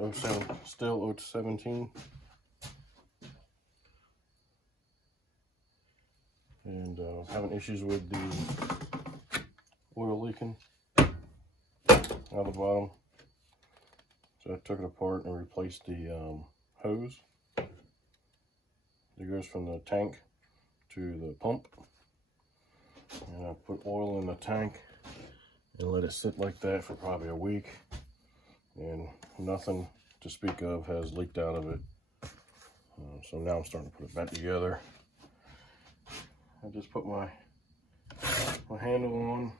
It's 07, Stihl 017. And having issues with the oil leaking out of the bottom. So I took it apart and replaced the hose that goes from the tank to the pump. And I put oil in the tank and let it sit like that for probably a week. And nothing to speak of has leaked out of it. So now I'm starting to put it back together. I just put my handle on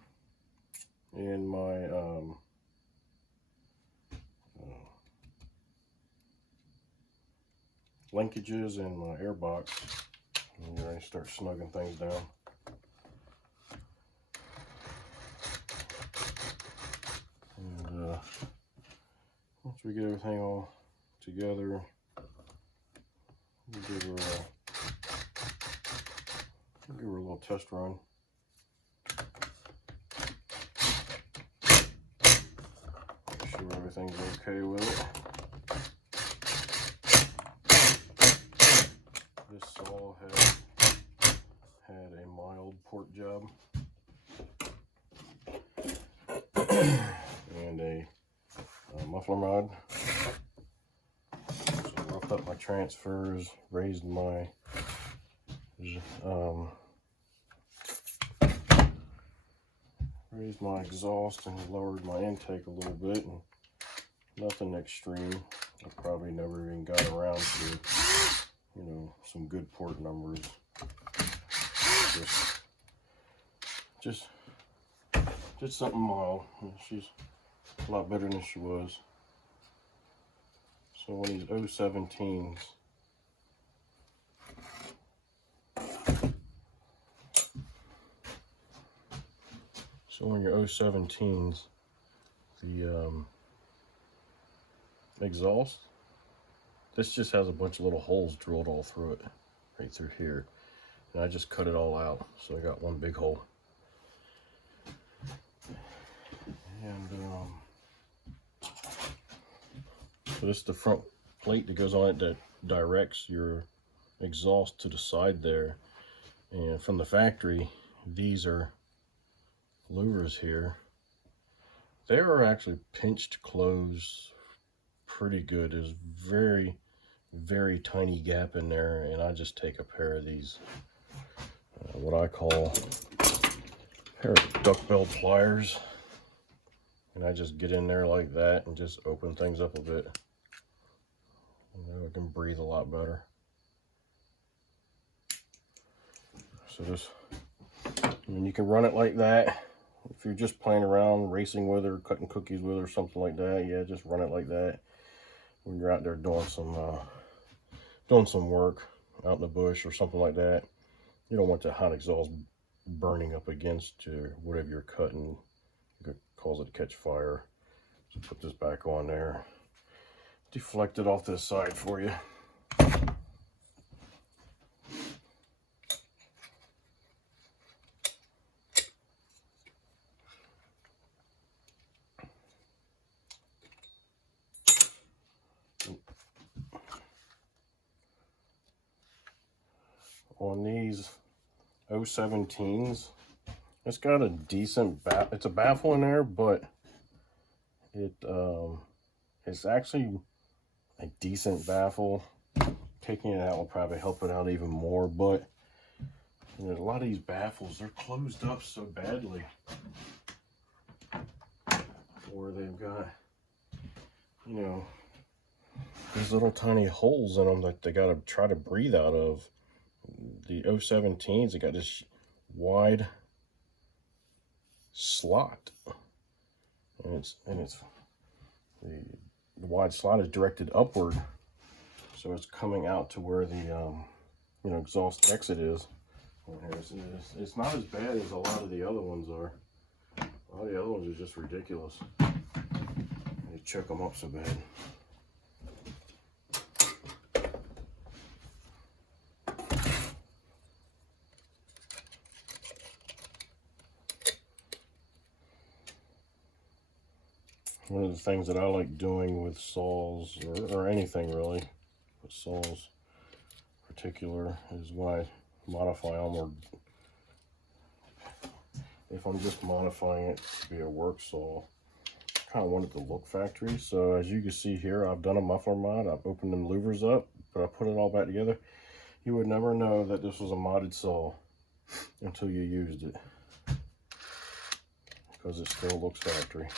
and my linkages and my air box. And you're going to start snugging things down. And once we get everything all together, we'll give her a little test run. Make sure everything's okay with it. This saw had a mild port job and a muffler mod. So I roughed up my transfers, raised my exhaust and lowered my intake a little bit, and nothing extreme. I probably never even got around to, you know, some good port numbers. Just something mild. She's a lot better than she was. So when these 017s, when your 017s, the exhaust, this just has a bunch of little holes drilled all through it, right through here. And I just cut it all out, so I got one big hole. And so this is the front plate that goes on it that directs your exhaust to the side there. And from the factory, these are louvers here. They are actually pinched closed pretty good. There's very, very tiny gap in there, and I just take a pair of these, what I call a pair of duck belt pliers, and I just get in there like that and just open things up a bit. I can breathe a lot better. So just, I mean, you can run it like that. If you're just playing around, racing with her, cutting cookies with her, something like that, yeah, just run it like that. When you're out there doing some work out in the bush or something like that, you don't want the hot exhaust burning up against your whatever you're cutting. You could cause it to catch fire. So put this back on there. Deflect it off this side for you. On these 017s, it's got a decent it's a baffle in there, but it's actually a decent baffle. Taking it out will probably help it out even more, but you know, a lot of these baffles, they're closed up so badly, or they've got, you know, these little tiny holes in them that they got to try to breathe out of. The 017s, they got this wide slot, and the wide slot is directed upward, so it's coming out to where the you know, exhaust exit is. It's not as bad as a lot of the other ones are. A lot of the other ones are just ridiculous. They choke them up so bad. One of the things that I like doing with saws, or anything really, but saws in particular, is when I modify them, or if I'm just modifying it to be a work saw, I kind of want it to look factory. So as you can see here, I've done a muffler mod. I've opened them louvers up, but I put it all back together. You would never know that this was a modded saw until you used it, because it still looks factory.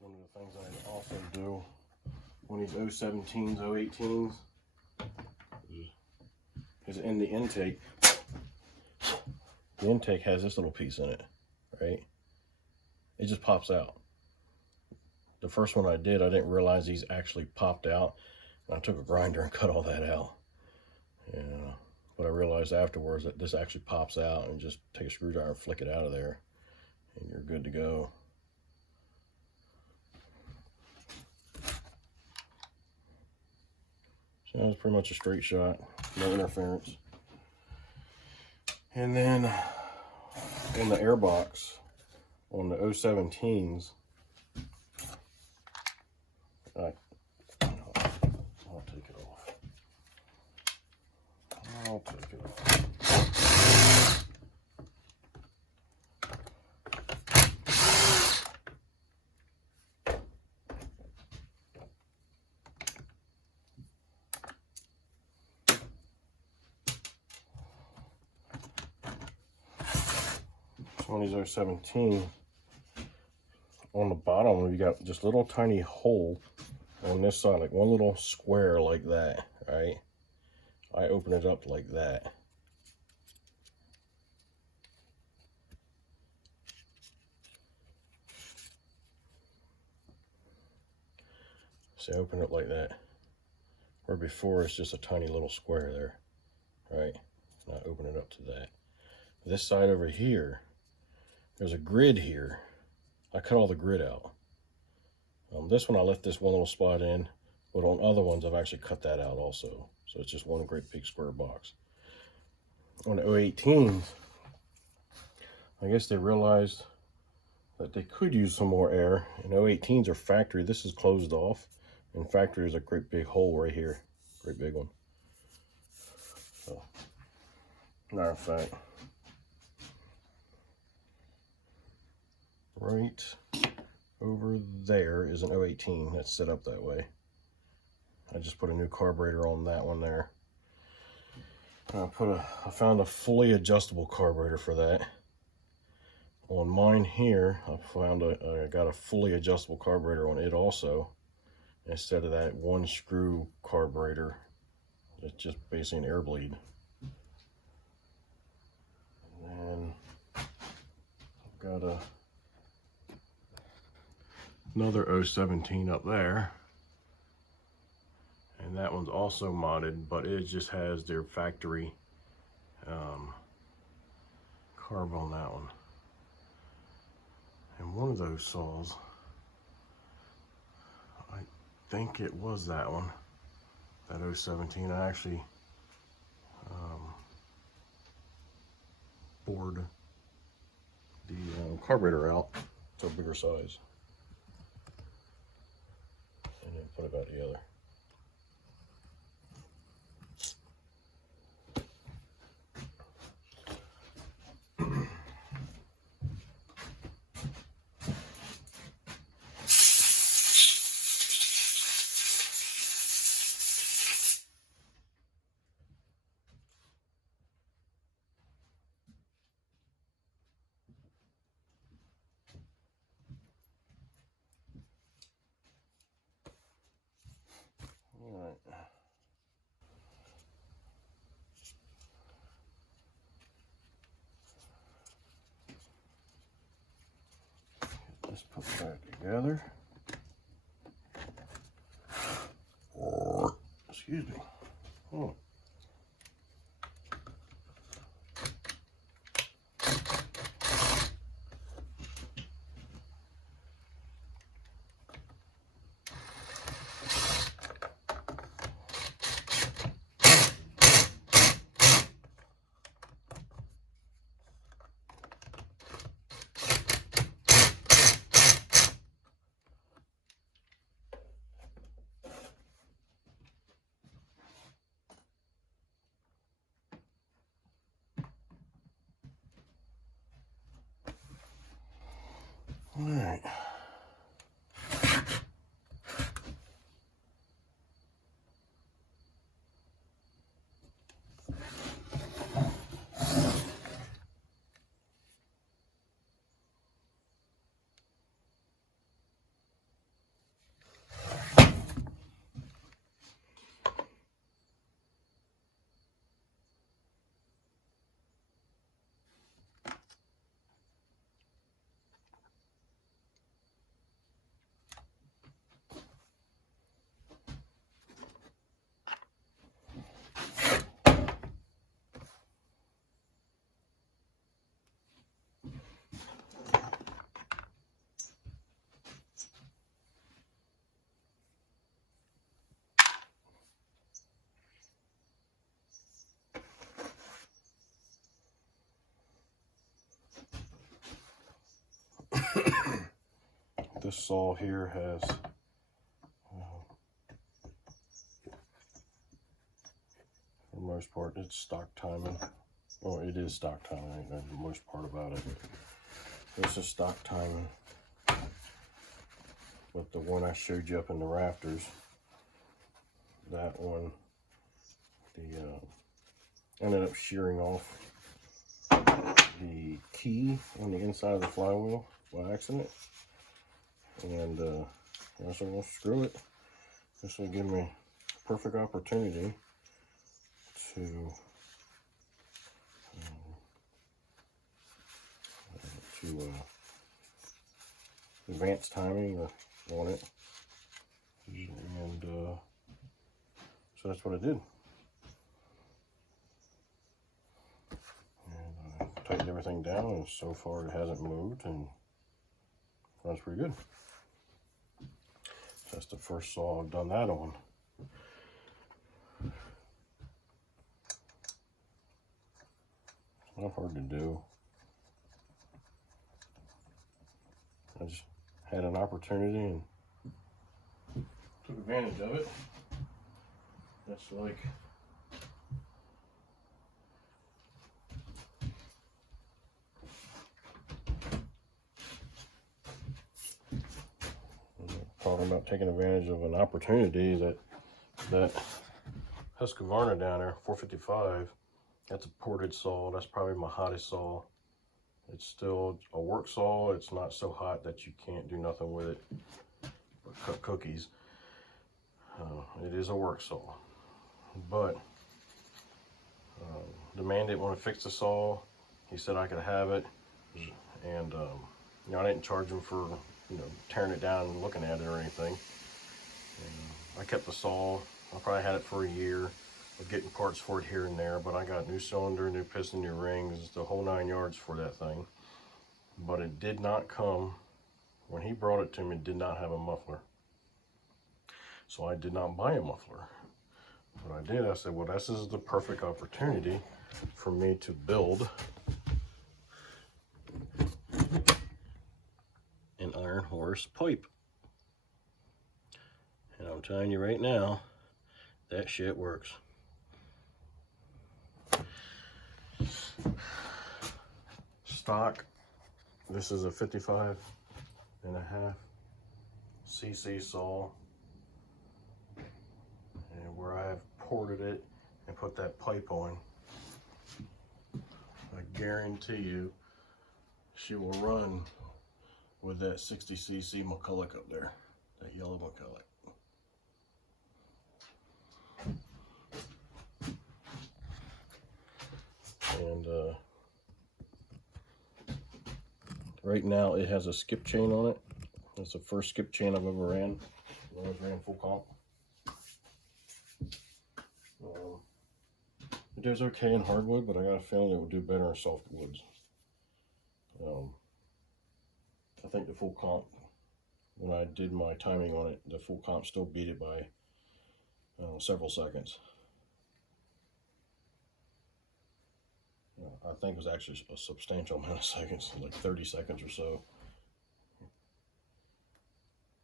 One of the things I also do on these 017s, 018s is in the intake. The intake has this little piece in it, right? It just pops out. The first one I did, I didn't realize these actually popped out. And I took a grinder and cut all that out. Yeah, but I realized afterwards that this actually pops out, and just take a screwdriver and flick it out of there, and you're good to go. So that was pretty much a straight shot, no interference. And then on the airbox, on the 017s, I'll take it off. I'll take it off. 017, on the bottom, you got just little tiny hole on this side, like one little square like that, right? I open it up like that. See, I open it like that. Where before it's just a tiny little square there, right? And I open it up to that. This side over here, there's a grid here. I cut all the grid out. This one I left this one little spot in, but on other ones I've actually cut that out also. So it's just one great big square box. On the 018s, I guess they realized that they could use some more air. And 018s are factory. This is closed off, and factory is a great big hole right here, great big one. So, matter of fact, right over there is an 018 that's set up that way. I just put a new carburetor on that one there. I found a fully adjustable carburetor for that. On mine here, I got a fully adjustable carburetor on it also, instead of that one screw carburetor. It's just basically an air bleed. And I've got another 017 up there, and that one's also modded, but it just has their factory carb on that one. And one of those saws, I think it was that one, that 017, I actually bored the carburetor out to a bigger size, and then put it back together. Let's put that together. Excuse me. Oh. All right. This saw here has for the most part it's stock timing. Oh, it is stock timing. I know the most part about it. This is stock timing. But the one I showed you up in the rafters, that one, ended up shearing off the key on the inside of the flywheel by accident. And I said, well, screw it. This will give me a perfect opportunity to advance timing on it. And so that's what I did. And I tightened everything down, and so far it hasn't moved, and runs pretty good. That's the first saw I've done that on. It's not hard to do. I just had an opportunity and took advantage of it. That's like talking about taking advantage of an opportunity that Husqvarna down there, 455, that's a ported saw. That's probably my hottest saw. It's still a work saw. It's not so hot that you can't do nothing with it but cut cookies. It is a work saw. But the man didn't want to fix the saw. He said I could have it. And you know, I didn't charge him for, you know, tearing it down and looking at it or anything. And I kept the saw. I probably had it for a year. I was getting parts for it here and there, but I got new cylinder, new piston, new rings, the whole 9 yards for that thing. But it did not come, when he brought it to me, it did not have a muffler. So I did not buy a muffler. What I did, I said, well, this is the perfect opportunity for me to build an iron horse pipe. And I'm telling you right now, that shit works. Stock, this is a 55.5 cc saw. And where I have ported it and put that pipe on, I guarantee you she will run with that 60cc McCulloch up there, that yellow McCulloch. And right now it has a skip chain on it. It's the first skip chain I've ever ran. I always ran full comp. It does okay in hardwood, but I got a feeling it would do better in softwoods. I think the full comp, when I did my timing on it, the full comp still beat it by several seconds. I think it was actually a substantial amount of seconds, like 30 seconds or so.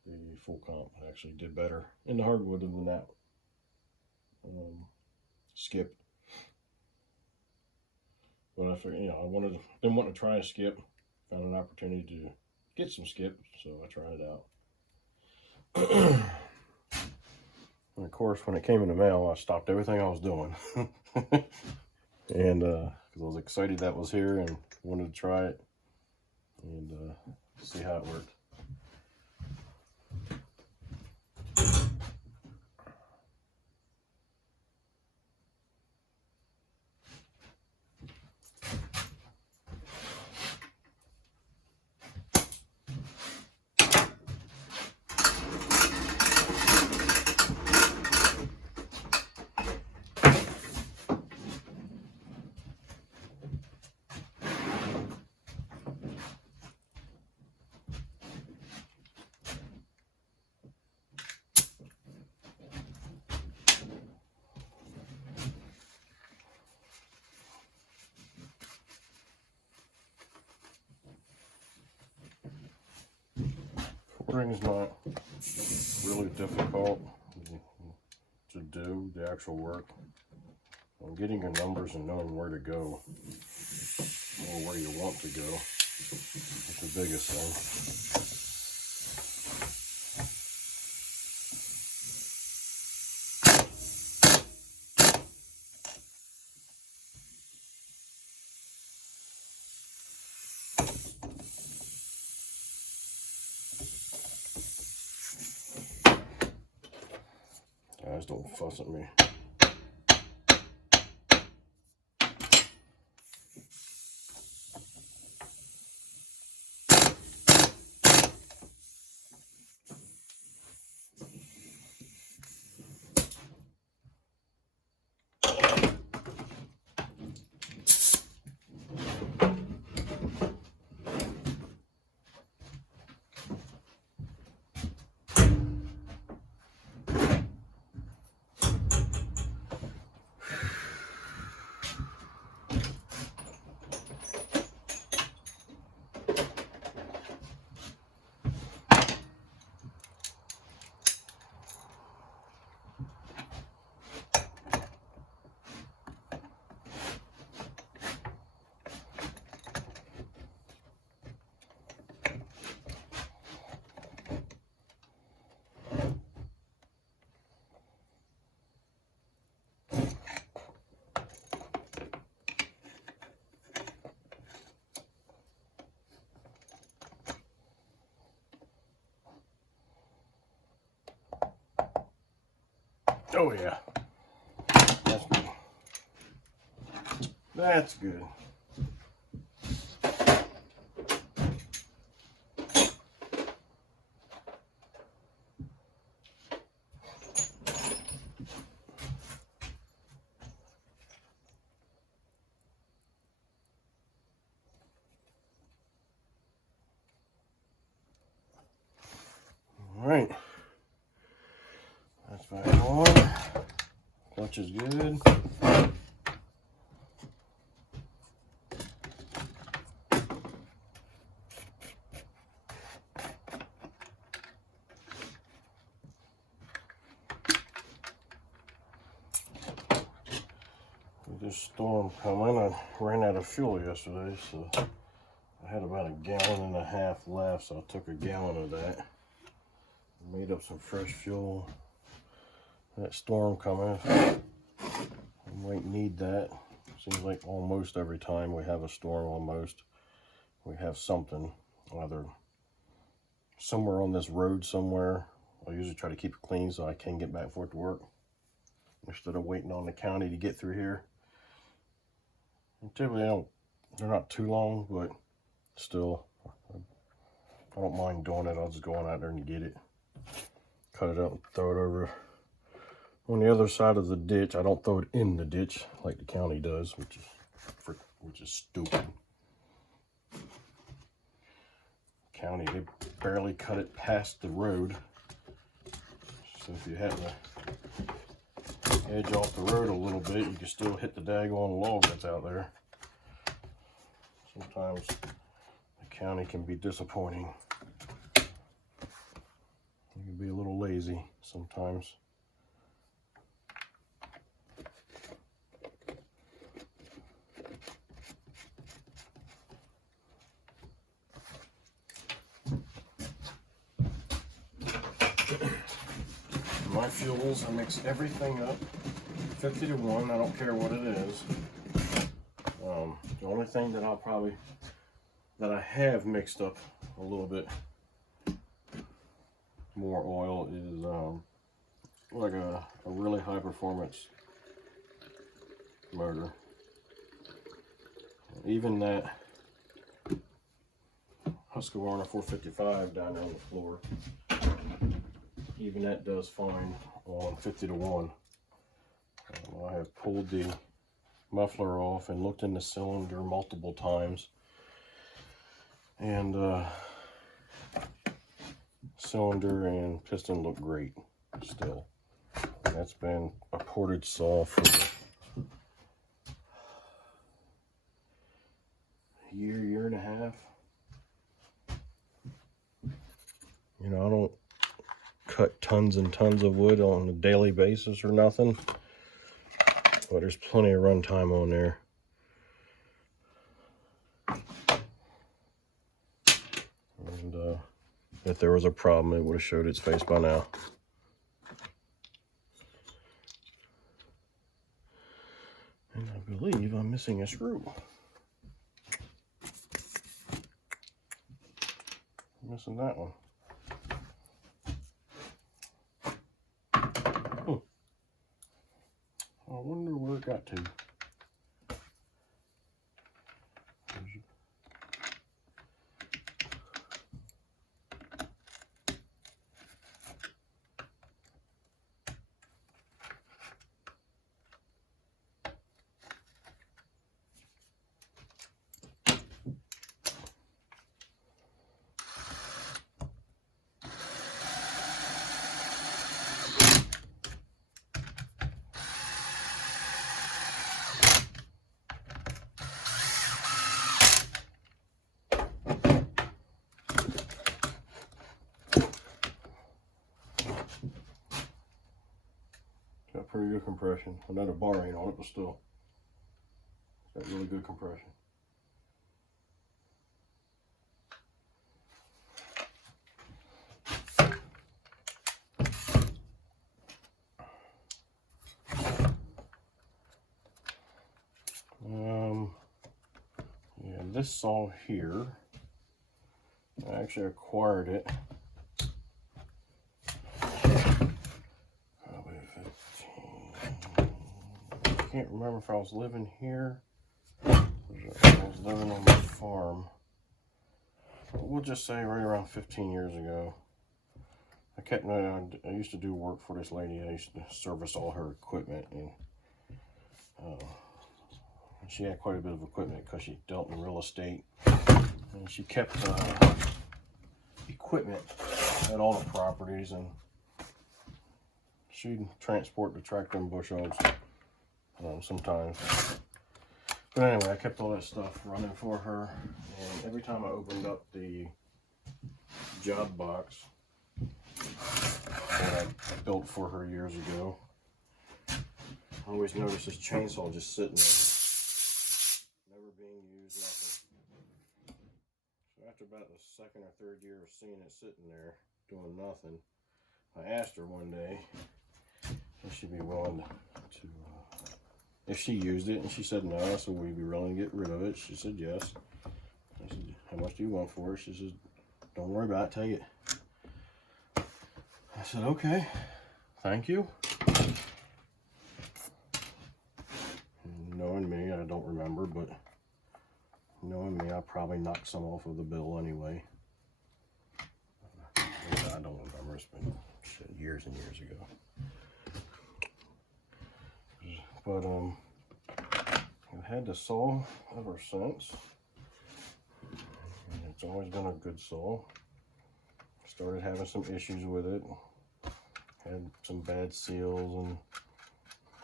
The full comp actually did better in the hardwood than that skip. But I figured, you know, didn't want to try a skip. Found an opportunity get some skip, so I tried it out. And of course, when it came in the mail, I stopped everything I was doing. And because I was excited that was here and wanted to try it and see how it worked. Quartering is not really difficult to do, the actual work. Getting your numbers and knowing where to go, or where you want to go, is the biggest thing. Guys, don't fuss at me. Oh yeah, that's good. That's good. All right, that's back on. Clutch is good. With this storm coming, I ran out of fuel yesterday, so I had about 1.5 gallons left, so I took 1 gallon of that. Made up some fresh fuel. That storm coming, I might need that. Seems like almost every time we have a storm, we have something, either somewhere on this road somewhere. I usually try to keep it clean so I can get back and forth to work instead of waiting on the county to get through here. And typically they're not too long, but still, I don't mind doing it. I'll just go on out there and get it, cut it up and throw it over on the other side of the ditch. I don't throw it in the ditch like the county does, which is stupid. County, they barely cut it past the road. So if you have to edge off the road a little bit, you can still hit the daggone log that's out there. Sometimes the county can be disappointing. You can be a little lazy sometimes. my fuels. I mix everything up 50 to 1. I don't care what it is. The only thing that I have mixed up a little bit more oil is like a really high performance motor. Even that Husqvarna 455 down on the floor, even that does fine on 50 to 1. I have pulled the muffler off and looked in the cylinder multiple times, and cylinder and piston look great still. And that's been a ported saw for a year and a half. You know, I don't cut tons and tons of wood on a daily basis or nothing, but there's plenty of run time on there. And if there was a problem, it would have showed its face by now. And I believe I'm missing a screw. I'm missing that one. I wonder where it got to. Got pretty good compression. Another bar ain't on it, but still. Got really good compression. Yeah, this saw here, I actually acquired it probably 15. I can't remember if I was living here or I was living on the farm. But we'll just say right around 15 years ago. I used to do work for this lady. I used to service all her equipment, and she had quite a bit of equipment because she dealt in real estate, and she kept equipment at all the properties, and she'd transport the tractor and bush hogs sometimes. But anyway, I kept all that stuff running for her, and every time I opened up the job box that I built for her years ago, I always noticed this chainsaw just sitting there, never being used, nothing. So after about the second or third year of seeing it sitting there doing nothing, I asked her one day if she'd be willing to if she used it, and she said no. I said, will you be willing to get rid of it? She said yes. I said, how much do you want for it? She said, don't worry about it, take it. I said, okay, thank you. Knowing me, I don't remember, but knowing me, I probably knocked some off of the bill anyway. I don't remember. It's been years and years ago. But I've had the saw ever since. And it's always been a good saw. Started having some issues with it. Had some bad seals, and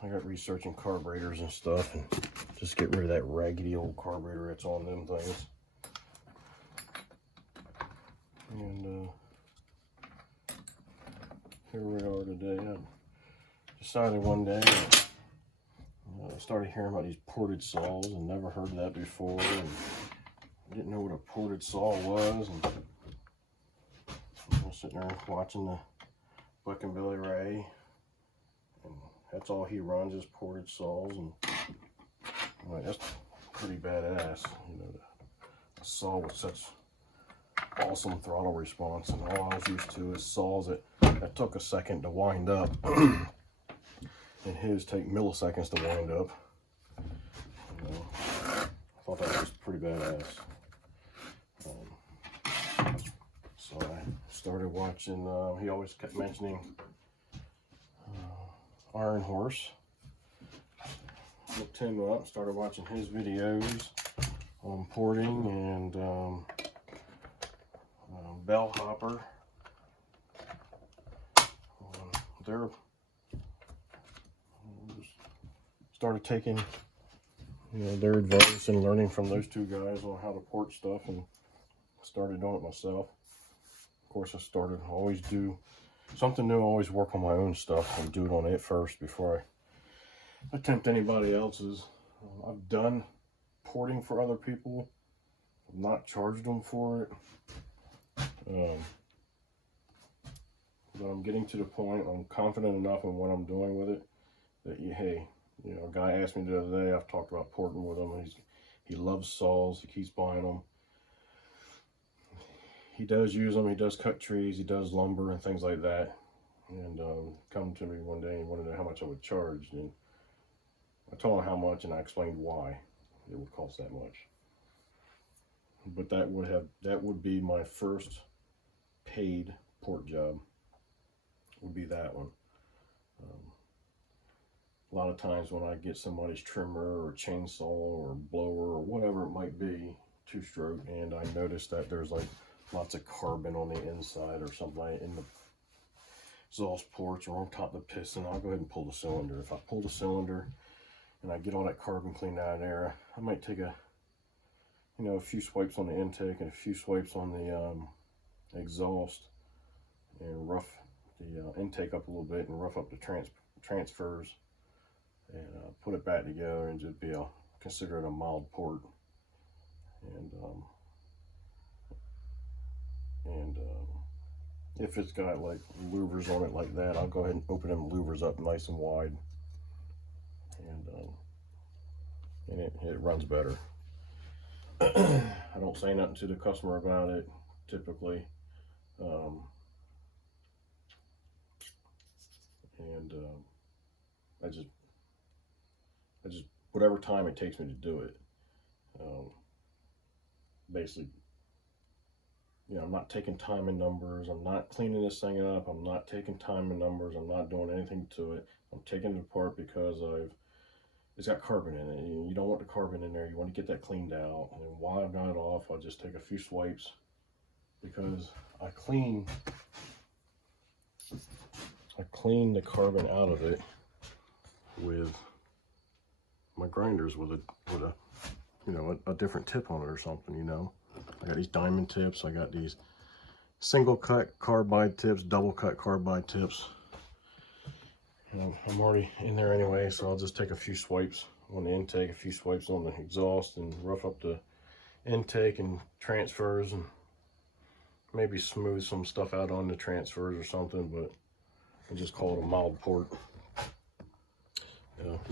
I got researching carburetors and stuff, and just get rid of that raggedy old carburetor that's on them things. And here we are today. I decided one day, I started hearing about these ported saws and never heard of that before, and didn't know what a ported saw was, and I was sitting there watching the Buck and Billy Ray that's all he runs is ported saws, and like, that's pretty badass. You know, a saw with such awesome throttle response, and all I was used to is saws that took a second to wind up, and his take milliseconds to wind up. You know, I thought that was pretty badass. So I started watching, he always kept mentioning Iron Horse. Looked him up, started watching his videos on porting, and Bellhopper. They're started taking, you know, their advice and learning from those two guys on how to port stuff, and started doing it myself. Of course, I started always do something new, always work on my own stuff and do it on it first before I attempt anybody else's. I've done porting for other people. I've not charged them for it. But I'm getting to the point, I'm confident enough in what I'm doing with it that, hey, you know, a guy asked me the other day, I've talked about porting with him, he loves saws, he keeps buying them. He does use them, he does cut trees, he does lumber and things like that. And come to me one day and wanted to know how much I would charge. And I told him how much, and I explained why it would cost that much. But that would be my first paid port job, would be that one. A lot of times when I get somebody's trimmer or chainsaw or blower or whatever it might be, two-stroke, and I notice that there's like lots of carbon on the inside or something in the exhaust ports or on top of the piston, I'll go ahead and pull the cylinder. If I pull the cylinder and I get all that carbon cleaned out of there, I might take a few swipes on the intake and a few swipes on the exhaust and rough the intake up a little bit and rough up the transfers and put it back together and just consider it a mild port. And if it's got like louvers on it like that, I'll go ahead and open them louvers up nice and wide, and it runs better. I don't say nothing to the customer about it typically, I just whatever time it takes me to do it. Basically, you know, I'm not taking time and numbers. I'm not cleaning this thing up. I'm not taking time and numbers. I'm not doing anything to it. I'm taking it apart because it's got carbon in it. You don't want the carbon in there. You want to get that cleaned out. And while I've got it off, I'll just take a few swipes because I clean the carbon out of it with my grinders with a different tip on it or something, you know. I got these diamond tips, I got these single cut carbide tips, double cut carbide tips. And I'm already in there anyway, so I'll just take a few swipes on the intake, a few swipes on the exhaust, and rough up the intake and transfers, and maybe smooth some stuff out on the transfers or something, but I just call it a mild port.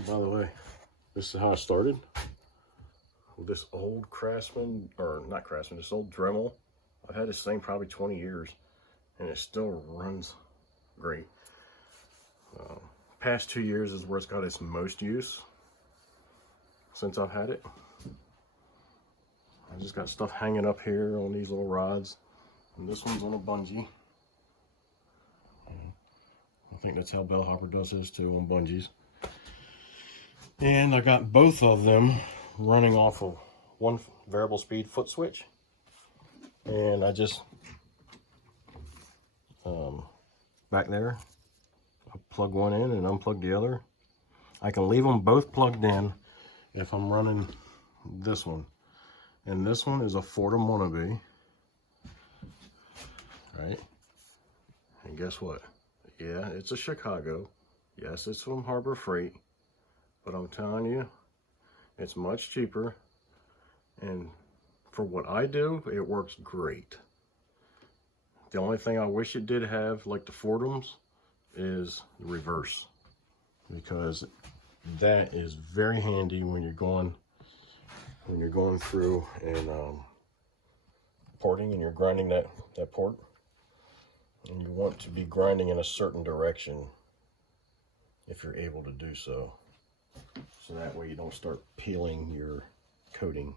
By the way, this is how I started. With this old Craftsman, or not Craftsman, this old Dremel. I've had this thing probably 20 years, and it still runs great. Past 2 years is where it's got its most use since I've had it. I just got stuff hanging up here on these little rods, and this one's on a bungee. I think that's how Bellhopper does his too, on bungees. And I got both of them running off of one variable speed foot switch, and I just back there I plug one in and unplug the other. I can leave them both plugged in if I'm running this one, and this one is a Fordham wannabe, right? And guess what? Yeah, it's a Chicago. Yes, it's from Harbor Freight, but I'm telling you, it's much cheaper, and for what I do, it works great. The only thing I wish it did have, like the Fordhams, is the reverse. because that is very handy when you're going through and porting and you're grinding that port, and you want to be grinding in a certain direction if you're able to do so. So that way you don't start peeling your coating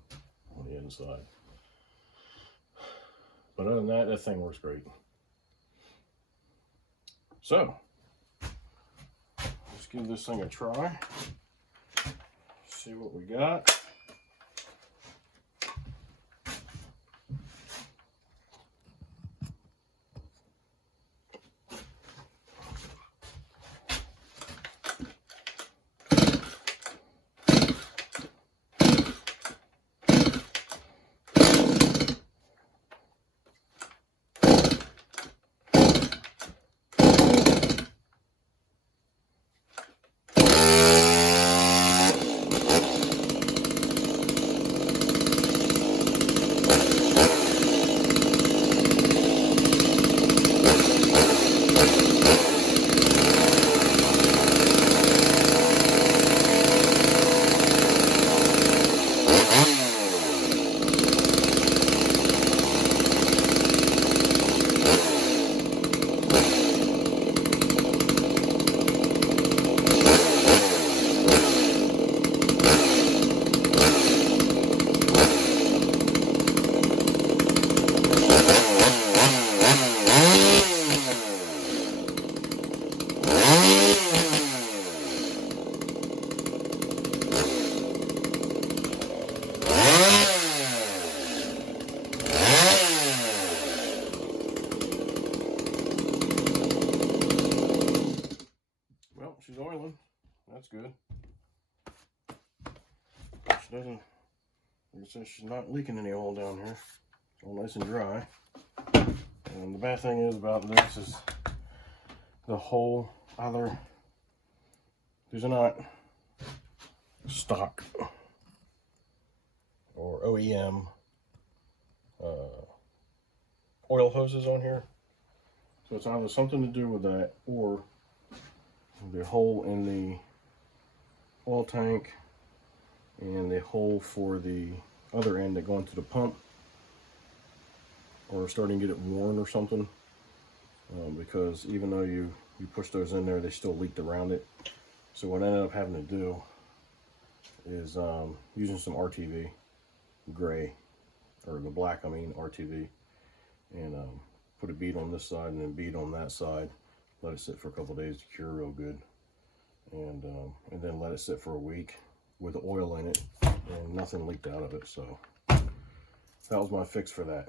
on the inside. But other than that, that thing works great. So, let's give this thing a try. See what we got. She's oiling. That's good. She doesn't, like I said, she's not leaking any oil down here. It's all nice and dry. And the bad thing is about this is the whole either, these are not stock or OEM oil hoses on here. So it's either something to do with that, or the hole in the oil tank and the hole for the other end that go into the pump, or starting to get it worn or something, because even though you push those in there, they still leaked around it. So what I ended up having to do is using some RTV gray, or the black, I mean RTV, and put a bead on this side and then bead on that side. Let it sit for a couple days to cure real good, and then let it sit for a week with oil in it, and nothing leaked out of it. So that was my fix for that.